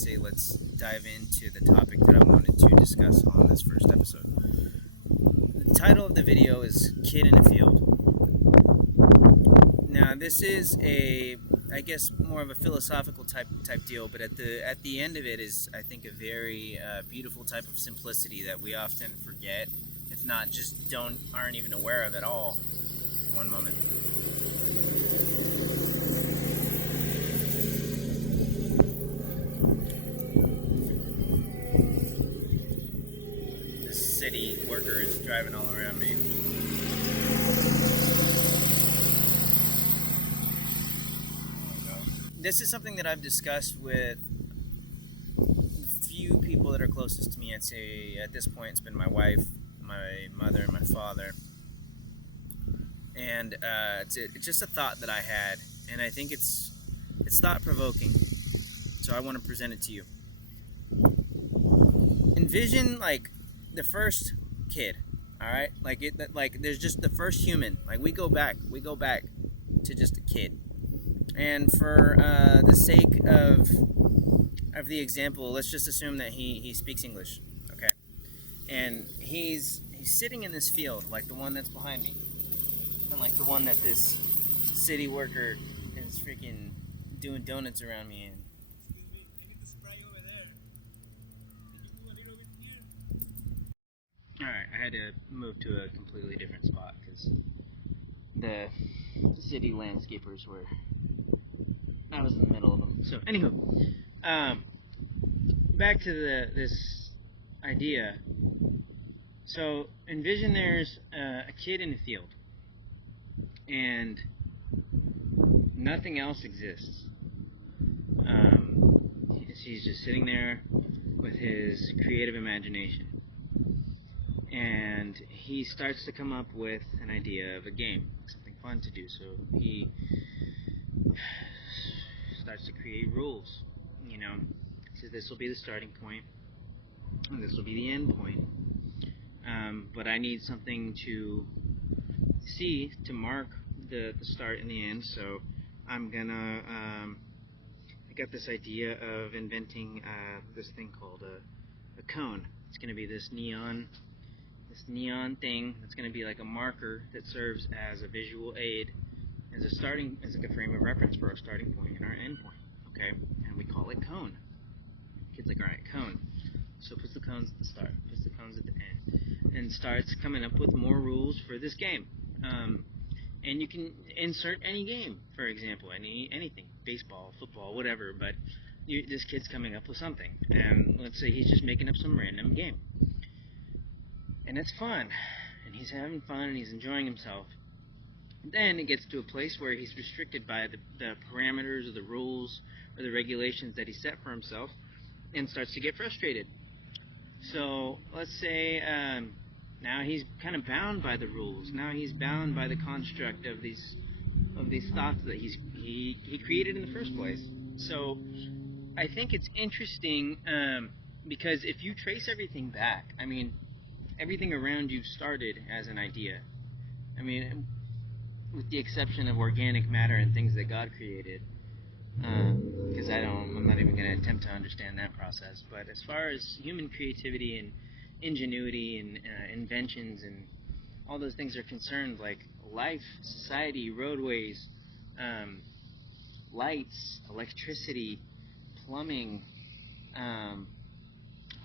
say let's dive into the topic that I wanted to discuss on this first episode. The title of the video is Kid in a Field. Now, this is I guess more of a philosophical type deal, but at the end of it is, I think, a very beautiful type of simplicity that we often forget, if not just aren't even aware of at all. One moment. This city worker is driving all around me. This is something that I've discussed with the few people that are closest to me. I'd say at this point it's been my wife, my mother, and my father. And it's just a thought that I had, and I think it's thought-provoking. So I want to present it to you. Envision like the first kid, all right? Like there's just the first human. Like we go back to just a kid. And for the sake of the example, let's just assume that he speaks English, okay? And he's sitting in this field, like the one that's behind me, and like the one that this city worker is freaking doing donuts around me in. Excuse me, I need the spray over there. Can you do a little bit here? All right, I had to move to a completely different spot because the city landscapers were. I was in the middle of them. So, anywho, back to this idea. So, envision there's a kid in a field, and nothing else exists. He's just sitting there with his creative imagination, and he starts to come up with an idea of a game, something fun to do. So he starts to create rules. So this will be the starting point, and this will be the end point. But I need something to see to mark the start and the end. So I'm gonna. I got this idea of inventing this thing called a cone. It's gonna be this neon thing. That's gonna be like a marker that serves as a visual aid, as like a frame of reference for our starting point and our end point. Okay, and we call it cone. Kid's like, all right, cone. So puts the cones at the start, puts the cones at the end, and starts coming up with more rules for this game. And you can insert any game, for example, anything, baseball, football, whatever. But this kid's coming up with something, and let's say he's just making up some random game, and it's fun, and he's having fun, and he's enjoying himself. Then it gets to a place where he's restricted by the parameters or the rules or the regulations that he set for himself, and starts to get frustrated. So let's say now he's kind of bound by the rules. Now he's bound by the construct of these thoughts that he created in the first place. So I think it's interesting because if you trace everything back, I mean, everything around you started as an idea. I mean, with the exception of organic matter and things that God created, because I'm not even going to attempt to understand that process. But as far as human creativity and ingenuity and inventions and all those things are concerned, like life, society, roadways, lights, electricity, plumbing,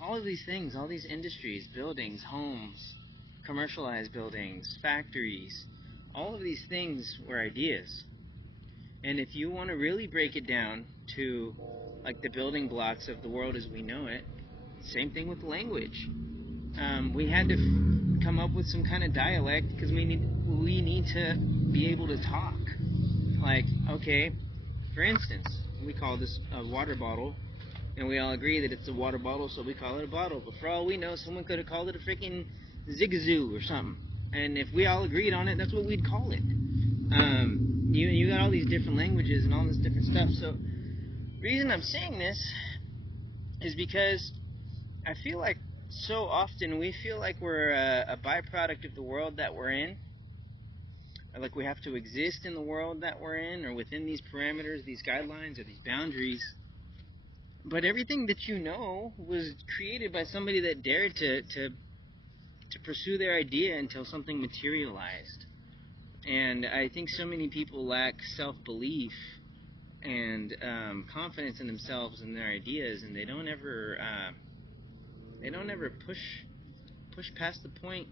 all of these things, all these industries, buildings, homes, commercialized buildings, factories, all of these things were ideas. And if you want to really break it down to like the building blocks of the world as we know it, same thing with language. We had to come up with some kind of dialect because we need to be able to talk. Like, okay, for instance, we call this a water bottle, and we all agree that it's a water bottle, so we call it a bottle. But for all we know, someone could have called it a freaking zigazoo or something. And if we all agreed on it, that's what we'd call it. You got all these different languages and all this different stuff. So the reason I'm saying this is because I feel like so often we feel like we're a byproduct of the world that we're in. Or like we have to exist in the world that we're in, or within these parameters, these guidelines, or these boundaries. But everything that you know was created by somebody that dared to pursue their idea until something materialized. And I think so many people lack self-belief and confidence in themselves and their ideas, and they don't ever push past the point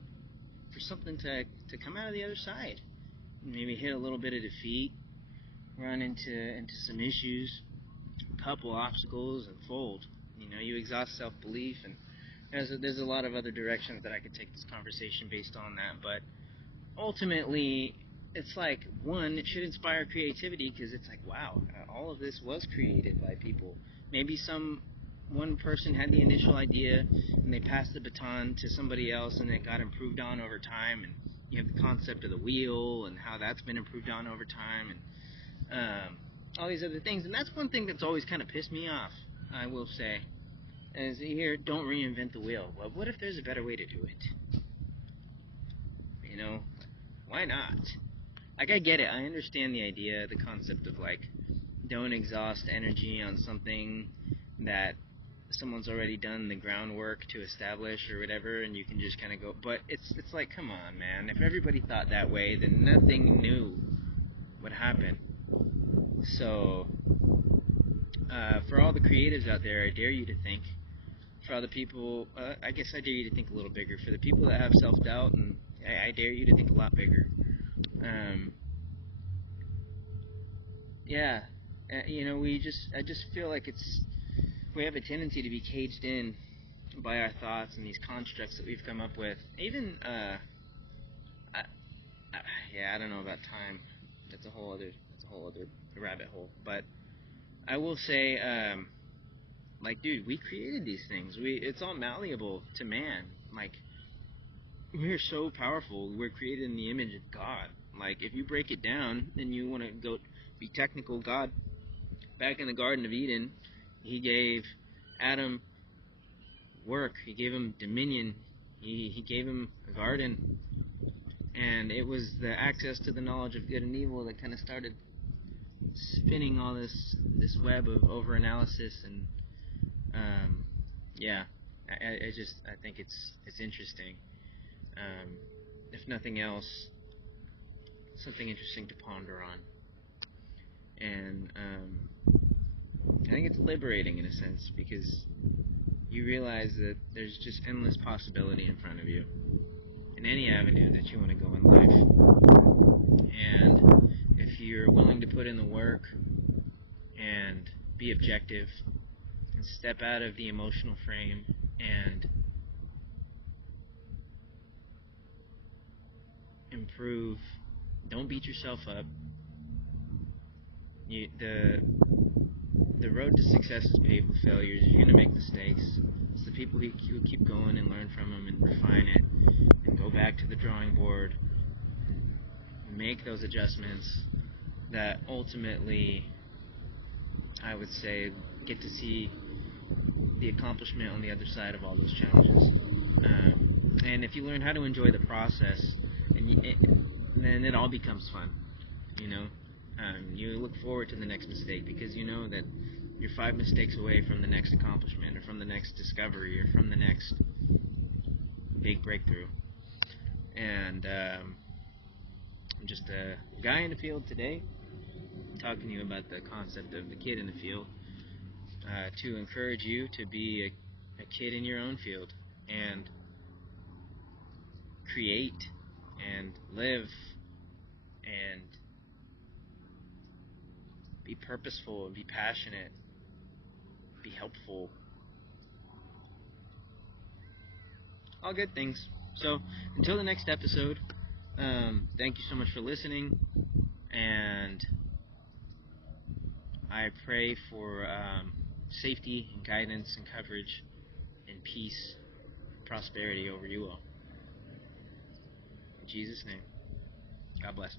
for something to come out of the other side. Maybe hit a little bit of defeat, run into some issues, a couple obstacles, and fold. You exhaust self-belief, and there's a lot of other directions that I could take this conversation based on that, but ultimately, it's like, one, it should inspire creativity, because it's like, wow, all of this was created by people. Maybe one person had the initial idea, and they passed the baton to somebody else, and it got improved on over time, and you have the concept of the wheel, and how that's been improved on over time, and all these other things. And that's one thing that's always kind of pissed me off, I will say, is here, don't reinvent the wheel. Well, what if there's a better way to do it? Why not? Like, I get it. I understand the idea, the concept of, like, don't exhaust energy on something that someone's already done the groundwork to establish or whatever, and you can just kind of go. But it's like, come on, man. If everybody thought that way, then nothing new would happen. So, for all the creatives out there, I dare you to think. For other people, I guess I dare you to think a little bigger. For the people that have self-doubt, and I dare you to think a lot bigger. Yeah, I just feel like we have a tendency to be caged in by our thoughts and these constructs that we've come up with. Even, I don't know about time. That's a whole other rabbit hole. But I will say, like, dude, we created these things. It's all malleable to man. Like, we're so powerful. We're created in the image of God. Like, if you break it down and you want to go be technical, God, back in the Garden of Eden, he gave Adam work. He gave him dominion. He gave him a garden. And it was the access to the knowledge of good and evil that kind of started spinning all this web of overanalysis. And yeah, I think it's interesting. If nothing else, something interesting to ponder on. And I think it's liberating in a sense, because you realize that there's just endless possibility in front of you in any avenue that you want to go in life. And if you're willing to put in the work and be objective and step out of the emotional frame and improve, don't beat yourself up. The road to success is paved with failures. You're going to make mistakes. It's the people who keep going and learn from them and refine it and go back to the drawing board and make those adjustments that ultimately, I would say, get to see the accomplishment on the other side of all those challenges. And if you learn how to enjoy the process, then it all becomes fun. You look forward to the next mistake, because you know that you're 5 mistakes away from the next accomplishment, or from the next discovery, or from the next big breakthrough. And I'm just a guy in the field today, talking to you about the concept of the kid in the field, to encourage you to be a kid in your own field and create and live and be purposeful and be passionate, be helpful. All good things. So, until the next episode, thank you so much for listening, and I pray for safety and guidance and coverage and peace and prosperity over you all. In Jesus' name, God bless.